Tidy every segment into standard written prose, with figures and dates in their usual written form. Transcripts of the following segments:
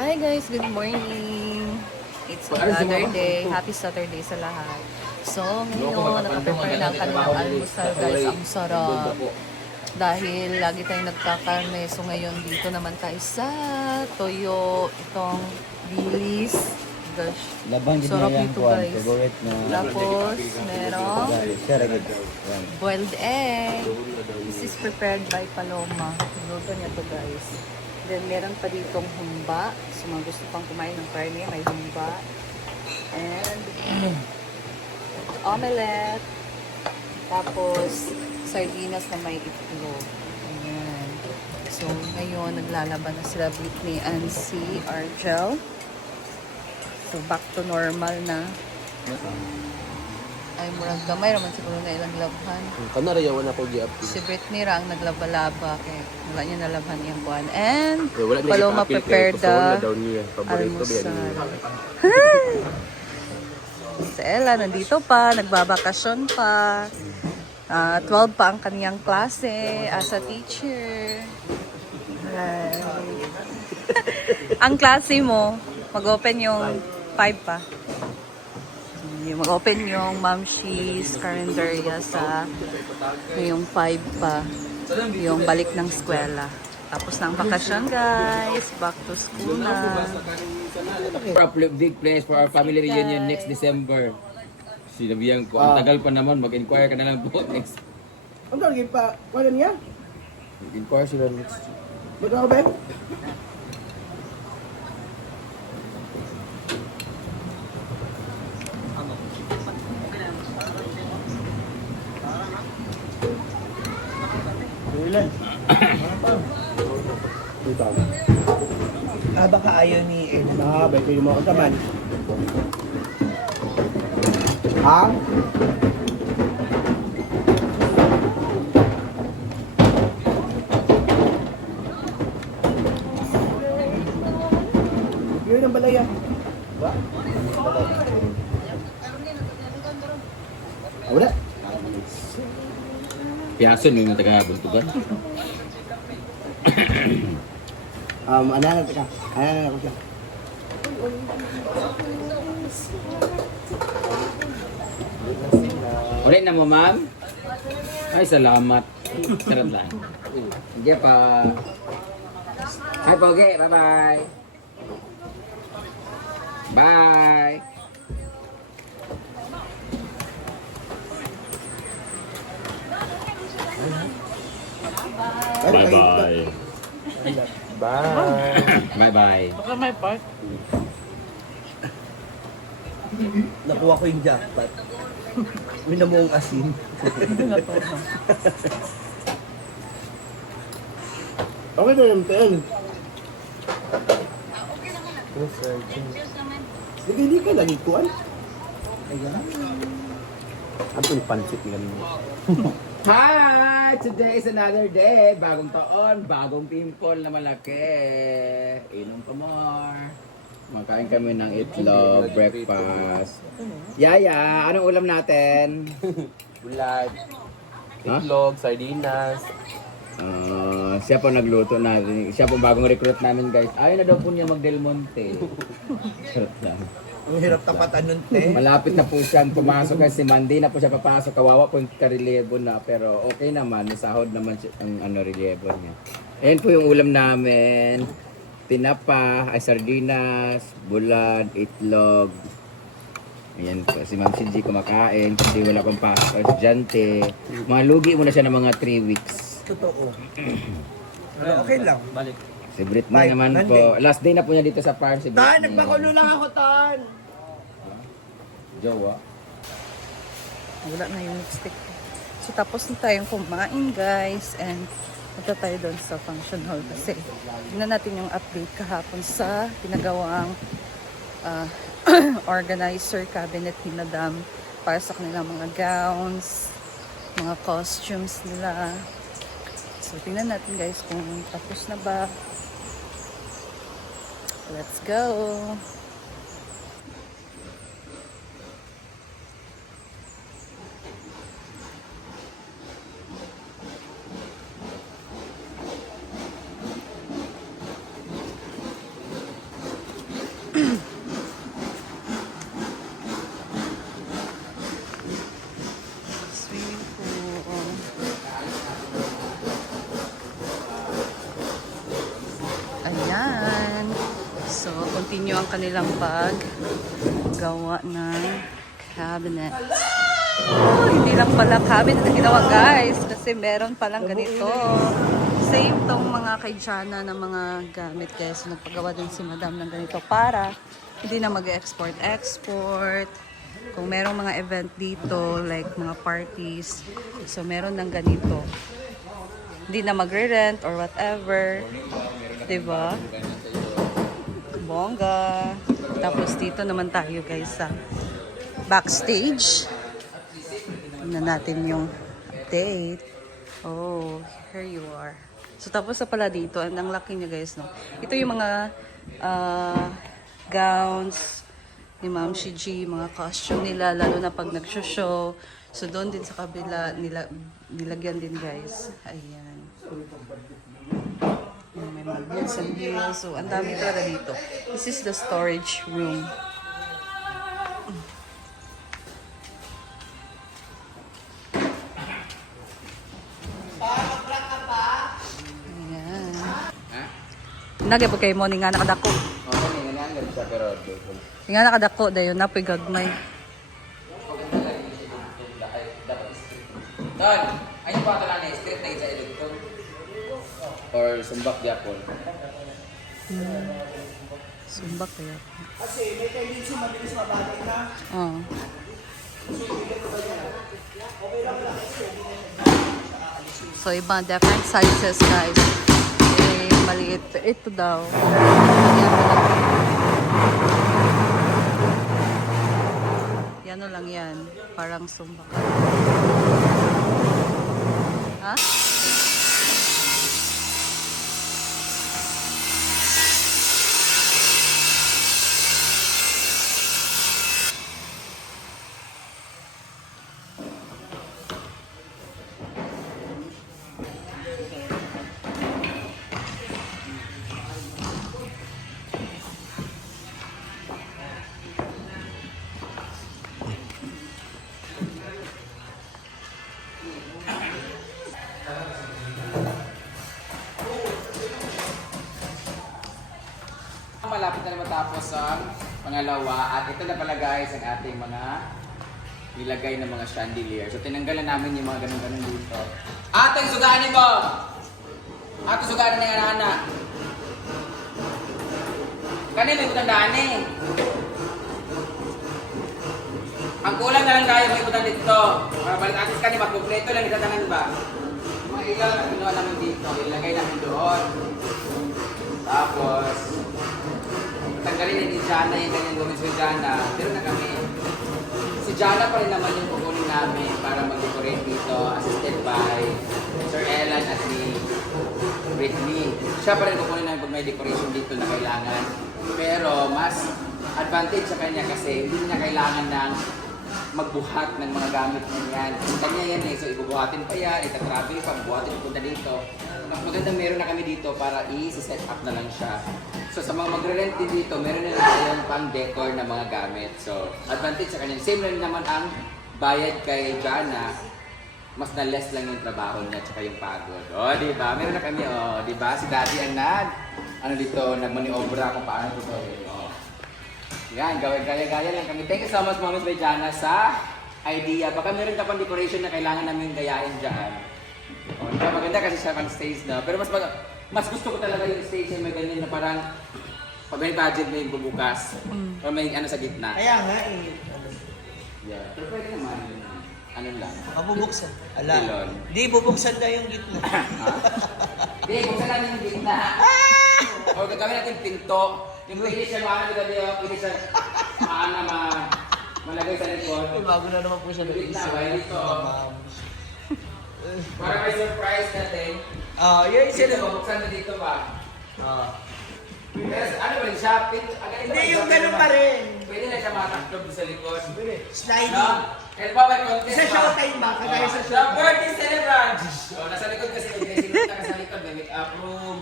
Hi guys, good morning. It's another day. Happy Saturday sa lahat. So, ngayon, nakaprepare na kami ng almusal guys. Ang sarap. Dahil lagi tayong nagkakarne. So, ngayon dito naman tayo sa Toyo. Itong Bilis. Gosh, sarap nito guys. Tapos, merong boiled egg. This is prepared by Paloma. Luto niya to guys. Then, meron pa ditong humba. So, mga gusto pang kumain ng karne, may humba. And, omelette. Tapos, sardinas na may itlog. Ayan. So, ngayon, naglalaban na sila Britney and si Argel. So, back to normal na. Ay, murag gamay raman siguro na ilang labhan. Kanara yawan ako giap. Si Britney ra ang naglabalaba kay wala niya nalabhan yung buwan. And Wala niya Paloma gipapil prepared kay the daw niya. Paborito ba yan? almusal. Si Ella nandito pa, nagbabakasyon pa. 12 pa ang kaniyang klase as a teacher. Ay. Ang klase mo, mag-open yung 5 pa. Mag-open yung Mamshi's Carinderia sa yung 5 pa. Yung balik ng eskwela. Tapos ng bakasyon guys. Back to school na. Big plans for our family reunion next December. Sinabihan ko, ang tagal pa naman, mag-inquire ka na lang po next. Ang tawag pa, wala niya? Mag-inquire sila next. Ba't ako ba? Ilan? Baka ayaw ni Ella. Ba't yung mga kasaman? Ha? Yun ang balaya. Ba? Wala. Piyason yung taga-buntugan. Anak ka. Anak ko siya. Ulit na mo, ma'am? Ay, salamat. Sarap lang. Hindi pa. Hi, Pogi. Bye-bye. Bye. Bye-bye. Bye. Bye-bye. Baka may part. Nakuha ko yung jackpot. Wina mo ang asin. Okay na yung pen. Hindi ka lagi kuhan. Ayan. Ano yung pansit nga mo? Hi! Today is another day. Bagong taon, bagong pimple na malaki. Inom pa more. Makain kami ng itlog, breakfast. Yaya, anong ulam natin? Bulag. Ha? Itlog, sardinas. Siya po nagluto natin. Siya po bagong recruit namin guys. Ayaw na daw po niya mag Del Monte. Charot lang. Ang hirap tapatan nun, te. Malapit na po siyang pumasok kasi Monday na po siya papasok. Kawawa po yung karelyebo na. Pero okay naman, nasahod naman siya, ang relyebo niya. Ayan po yung ulam namin. Tinapa, ay sardinas, bulad, itlog. Ayan po, si Ma'am Shinji kumakain kasi wala pang pasok. Estudyante. Mga lugi muna siya ng mga 3 weeks. Totoo. Pero okay lang. Balik. Si Britney Bye, naman Monday. po. Last day na po niya dito sa farm si Tan, Britney. nagpakulo lang ako, Tan. Jowa. Wala na yung lipstick. So, tapos na tayong kumain, guys. And, punta tayo doon sa function hall kasi tignan natin yung update kahapon sa pinagawang organizer cabinet ni Madam para sa kanilang mga gowns, mga costumes nila. So, tingnan natin, guys, kung tapos na ba. Let's go! Ayan. So, continue ang kanilang paggawa ng cabinet. Oh, hindi lang pala cabinet na ginawa guys. Kasi meron palang ganito. Same tong mga kay Jana na mga gamit guys. Nagpagawa din si Madam ng ganito para hindi na mag-export. Kung merong mga event dito, like mga parties, so meron ng ganito. Hindi na magre-rent or whatever. Diba? Bongga. Tapos dito naman tayo guys sa backstage. Tingnan natin yung date. Oh, here you are. So tapos na pala dito, and ang laki niya guys, no? Ito yung mga gowns ni Ma'am Shiji, mga costume nila, lalo na pag nag-show. So doon din sa kabila, nilagyan din guys. Ayan. May mga boots and heels. So ang dami talaga dito. This is the storage room. Ayan. Nagyapod kay mo, nga nakadako. Oo, nangangan siya pero Nga nakadako, dayon na po'y gagmay. Don, ayun pa talaga na street na sa electron. Or sumbak diapon. Sumbak kaya. Kasi may tendency mabilis mabalik na. Oo. So, ibang different sizes, guys. Eh, maliit. Ito daw. Yan lang yan. Parang sumbak. Ha? Malapit na matapos ang pangalawa at ito na pala guys ang ating mga nilagay na mga chandelier. So tinanggalan namin yung mga ganun-ganun dito. Ateng suganin mo! Ato suganin ng anak-anak. Kanina may tandaan eh. Ang kulang na lang tayo may ibutan dito. Para balik atis ka ni magkumpleto lang itatangan ba? Mga ilang na kinuha namin dito. Ilagay namin doon. Tapos tanggalin ni Jana yung kanyang gawin si Jana. Pero na kami. Si Jana pa rin naman yung kukunin namin para mag-decorate dito. Assisted by Sir Ellen at ni Britney. Siya pa rin kukunin namin pag may decoration dito na kailangan. Pero mas advantage sa kanya kasi hindi niya kailangan ng magbuhat ng mga gamit niya yan. Kanya yan eh. So ibubuhatin pa yan, itatravel pa, bubuhatin punta dito. Mas maganda meron na kami dito para i-set up na lang siya. So sa mga magre-rent din dito, meron na lang tayong pang-decor na mga gamit. So advantage sa kanya. Same lang naman ang bayad kay Jana. Mas na less lang yung trabaho niya at yung pagod. O, diba? Meron na kami, o. Diba? Si Daddy ang ano dito, nagmaniobra kung paano ito. Yan, gaya-gaya lang kami. Thank you so much, Mami Jana, sa idea. Baka meron ka pang decoration na kailangan namin gayahin dyan. O, diba? Maganda kasi siya pang stage na. Pero mas gusto ko talaga yung stage na may ganyan na parang pag may budget may bubukas. Or may ano sa gitna. Kaya nga eh. Yeah. Pero pwede naman. Ano lang. Mabubuksan. Dilon. Ala. Di, bubuksan na yung gitna. Hindi, buksan natin yung gitna. O gagawin natin pinto. Yung pwede siya pwede siya malagay sa likod. Bago na naman po siya Yung gitna, naisip. ba? Dito. Para may surprise natin. Yun Sino sila. buksan na dito ba? Pero ano ba rin siya? Hindi, yung ganun pa rin. Pwede na siya mataklob sa likod. Sliding. No? Kaya pa may contest Sa showtime ba? Kagaya sa The showtime. birthday celebrant! So, nasa likod kasi may dressing room na sa likod. May make-up room.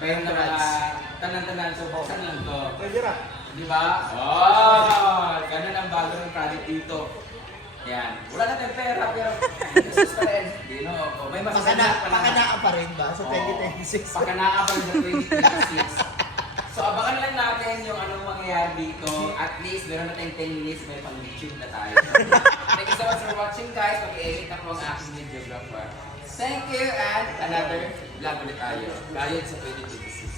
Meron na mga tanan-tanan. So, buksan lang to. Pwede ra. Di ba? Oh! Ganun ang bago ng project dito. Yan. Wala natin pera, pero Jesus pa rin. Di no? Oh, may masasabi pa naman. Pakanaan pa rin ba sa 2026? Pakanaan pa rin sa 2026. So abangan lang natin yung anong mangyayari dito. At least meron na tayong 10 minutes, may pang-YouTube na tayo. Thank you so much for watching guys. Mag-i-edit ako ang aking videographer. Thank you and another vlog ulit tayo. Gayod sa 2026.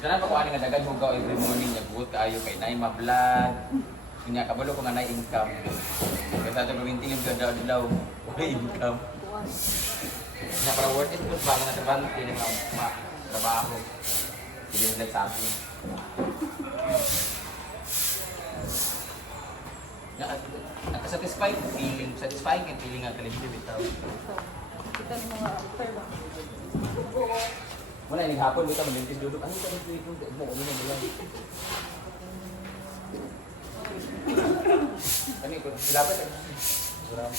Ganun ko ani nga daghan hugaw every morning niya buot kaayo kay nay ma-vlog. Kunya kabalo ko nga nay income. Kaya sa gawin tingin ko daw wala income. Na para worth it ba nga trabaho kini nga trabaho. Hindi nila sabi. Nakasatisfy feeling, satisfying and feeling ang kalibili bitaw. Kita ni mga after ba? Wala yung hapon, buta malintis duduk. Ano ka nito ito? Mo ko na lang. Kani ko silapat. Surang.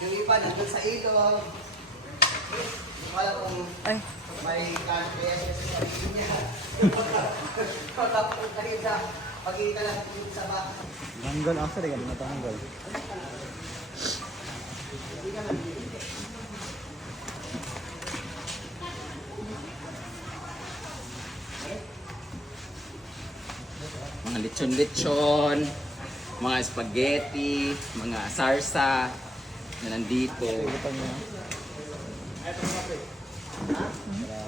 Yung iba nandun sa ilog. Wala kung Ay, may kaya sa sarili niya. Tapos kanina, pagkita lang dito sa baka. Nanggal after yan, natanggal. Mga lechon-lechon, mga spaghetti, mga sarsa na nandito. Ito niya.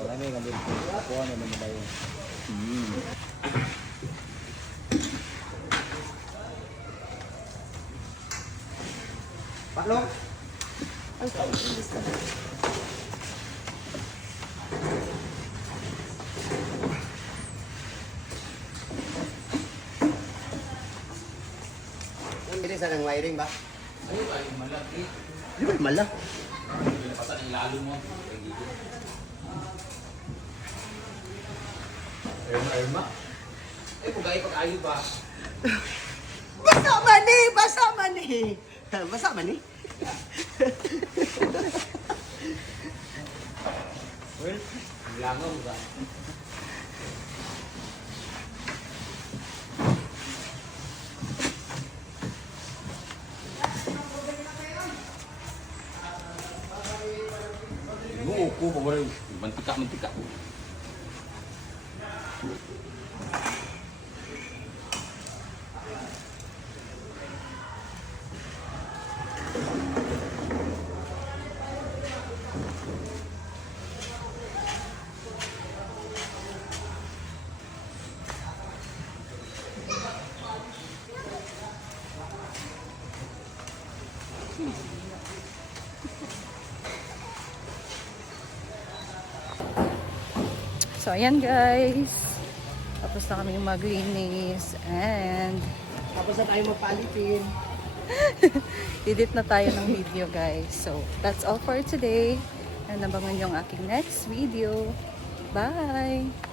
Wala may nandun. Kuha na naman tayo. Paklong? Hindi sa ng wiring ba? Ano ba yung malaki? Di ba mala? Pinapasan ang lalo mo. Erma. Eh, pugay pag-ayo ba? Basa man eh! Basa man eh! Basa man eh! Well, langaw ba? Upo ko ba mantika. so ayan guys. Tapos na kami maglinis and Tapos na tayo magpalitin. edit na tayo ng video guys. So that's all for today. And abangan yung aking next video. Bye!